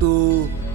2،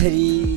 3،